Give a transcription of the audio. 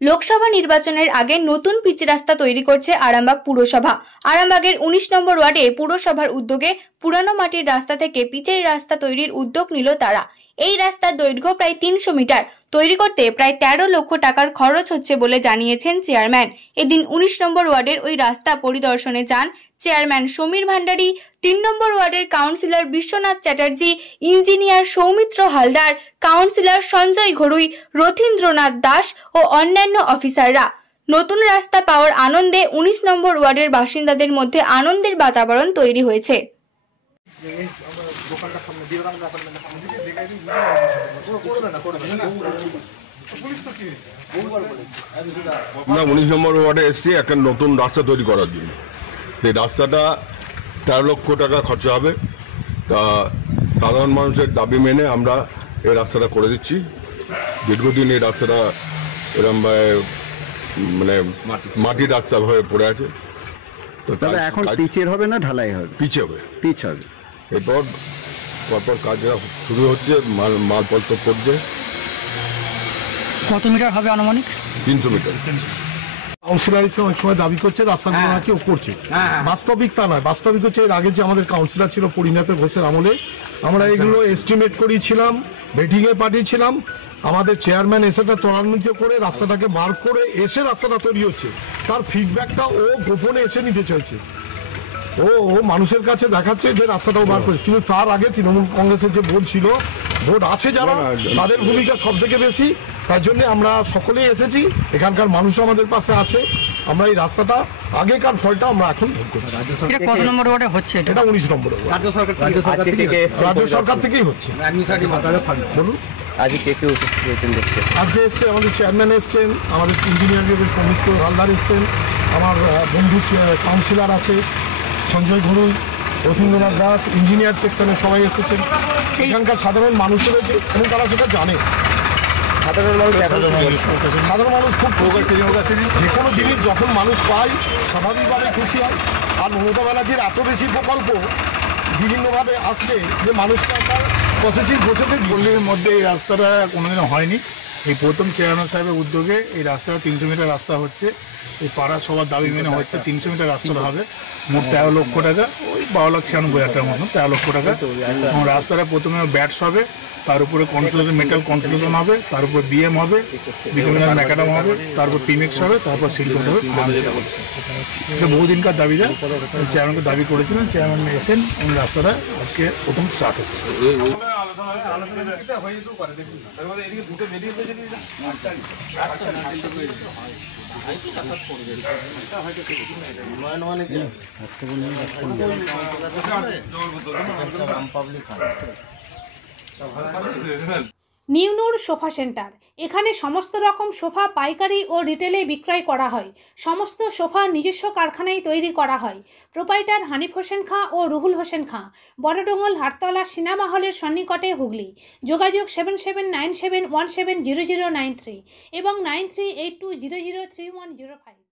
লোকসভা নির্বাচনের আগে নতুন পিচ রাস্তা তৈরি করছে আরামবাগ পুরসভা। আরামবাগের 19 নম্বর ওয়ার্ডে পুরসভার উদ্যোগে পুরানো মাটির রাস্তা থেকে পিচের রাস্তা তৈরির উদ্যোগ নিল তারা। এই রাস্তার দৈর্ঘ্য প্রায় 300 মিটার। তৈরি করতে প্রায় 13 লক্ষ টাকার খরচ হচ্ছে বলে জানিয়েছেন চেয়ারম্যান। এদিন 19 নম্বর ওয়ার্ডের ওই রাস্তা পরিদর্শনে যান চেয়ারম্যান সমীর ভান্ডারী, 3 নম্বর ওয়ার্ডের councillor Biswanath Chatterjee, engineer Soumitra Haldar, councillor Sanjay ঘড়ুই, রথীন্দ্রনাথ দাস ও অন্যান্য অফিসাররা। নতুন রাস্তা পাওয়ার আনন্দে 19 নম্বর ওয়ার্ডের বাসিন্দাদের মধ্যে আনন্দের বাতাবরণ তৈরি হয়েছে। আমরা 19 নম্বর ওয়ার্ডে এসেছি একটা নতুন রাস্তা তৈরি করার জন্য। এই রাস্তাটা 13 লক্ষ টাকা খরচা হবে। তা সাধারণ মানুষের দাবি মেনে আমরা এই রাস্তাটা করে দিচ্ছি। দীর্ঘদিন এই রাস্তাটা এরকম মানে মাটির রাস্তা হয়ে পড়ে আছে। তো এখন পিচের হবে না ঢালাই হবে? পিচ হবে। এরপর পরপর কাজটা শুরু হচ্ছে, মালপত্র পড়ছে। কত মিটার হবে আনুমানিক? 300 মিটার। কাউন্সিলর হিসেবে অনেক সময় দাবি করছে রাস্তাগুলো নাকি ও করছে, বাস্তবিক তা নয়। বাস্তবিক হচ্ছে এর আগে যে আমাদের কাউন্সিলর ছিল পরিণত ঘোষের আমলে আমরা এগুলো এস্টিমেট করিয়েছিলাম, ভেটিংয়ে পাঠিয়েছিলাম। আমাদের চেয়ারম্যান এসেটা ত্বরান্বিত করে রাস্তাটাকে বার করে এসে রাস্তাটা তৈরি হচ্ছে। তার ফিডব্যাকটা ও গোপনে এসে নিতে চাইছে। ও মানুষের কাছে দেখাচ্ছে যে রাস্তাটাও বার করেছে, কিন্তু তার আগে তৃণমূল কংগ্রেসের যে বোর্ড ছিল, বোর্ড আছে যারা, তাদের ভূমিকা সব থেকে বেশি। তার জন্য আমরা সকলেই এসেছি, এখানকার মানুষ আমাদের পাশে আছে। আমরা এই রাস্তাটা আগেকার ফলটা আমরা এখন ভোগ করছি। কত নম্বর ওয়ার্ডে হচ্ছে? এটা 19 নম্বর ওয়ার্ড। রাজ্য সরকার থেকেই হচ্ছে। বলুন আজকে এসছে আমাদের চেয়ারম্যান এসছেন, আমাদের ইঞ্জিনিয়ার সৌমিত্র হালদার এসছেন, আমার বন্ধু কাউন্সিলর আছে সঞ্জয় ঘড়ুই, রথীন্দ্রনাথ দাস, ইঞ্জিনিয়ার সেকশনের সবাই এসেছেন। এখানকার সাধারণ মানুষ রয়েছে এবং তারা সেটা জানে। সাধারণ মানুষ খুব খুশি। যে কোনো জিনিস যখন মানুষ পায় স্বাভাবিকভাবে খুশি হয়। আর মমতা ব্যানার্জির এত বেশি প্রকল্প বিভিন্নভাবে আসছে যে মানুষকে আমরা প্রসেসে পল্লীর মধ্যে এই রাস্তাটা কোনোদিনও হয়নি। এই প্রথম চেয়ারম্যান সাহেবের উদ্যোগে এই রাস্তাটা 300 মিটার রাস্তা হচ্ছে। এই পাড়া সবার দাবি মেনে হচ্ছে 300 মিটার রাস্তাটা হবে। মোট 13 লক্ষ টাকা, ওই 12,96,000 টাকার মতো, 13 লক্ষ টাকা। এবং রাস্তাটা প্রথমে ব্যাটস হবে, তার উপরে কনস্ট্রাকশন, মেটাল কনস্ট্রাকশন হবে, তার উপর বিএম হবে, বিভিন্ন ম্যাকাডাম হবে, তারপর টিমেক্স হবে, তারপর শিল্প হবে। এটা বহুদিনকার দাবিদার, চেয়ারম্যানকে দাবি করেছিলেন, চেয়ারম্যান এসেছেন এবং রাস্তাটা আজকে প্রথম স্টার্ট হচ্ছে। নিউনুর সোফা সেন্টার। এখানে সমস্ত রকম সোফা পাইকারি ও রিটেলে বিক্রয় করা হয়। সমস্ত সোফা নিজস্ব কারখানায় তৈরি করা হয়। প্রোপাইটার হানিফ হোসেন খাঁ ও রুহুল হোসেন খাঁ, বড়ডোঙ্গল হাটতলা সিনেমা হলের সন্নিকটে, হুগলি। যোগাযোগ 7797170093 এবং 9382003105।